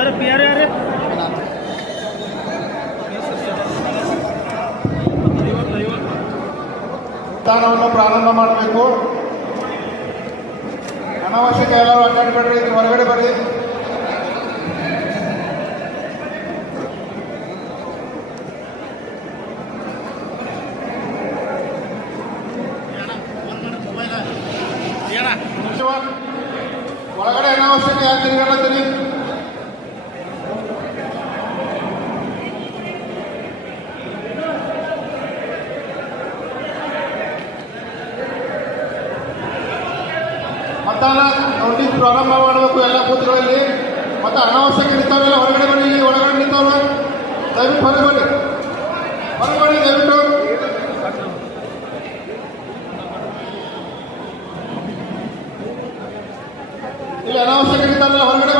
Sir P R ಯಾರು? ಸ್ಥಾನವನ್ನು ಪ್ರಾರಂಭ ಮಾಡಬೇಕು. ಅನಾವಶ್ಯಕ ಎಲ್ಲರೂ ಅಡ್ಡಾಡ್ಬೇಡ್ರಿ ಇದು ಹೊರಗಡೆ ಬರ್ರಿ. ಒಳಗಡೆ ಅನಾವಶ್ಯಕ ಯಾಕೆ ತಿರುಗಾಡತ್ತೀರಿ ಮತದಾನ ನೋಟಿಸ್ ಪ್ರಾರಂಭ ಮಾಡಬೇಕು ಎಲ್ಲ ಬೂತ್ಗಳಲ್ಲಿ. ಮತ್ತೆ ಅನಾವಶ್ಯಕ ನಿಂತವರೆಲ್ಲ ಹೊರಗಡೆ ಬನ್ನಿ, ಇಲ್ಲಿ ಒಳಗಡೆ ನಿಂತವ್ರ. ದಯವಿಟ್ಟು ಹೊರಗೆ ಬನ್ನಿ. ಹೊರಗೆ ಬನ್ನಿ, ದಯವಿಟ್ಟು. ಇಲ್ಲಿ ಅನಾವಶ್ಯಕ ನಿಂತಾವೆಲ್ಲ ಹೊರಗಡೆ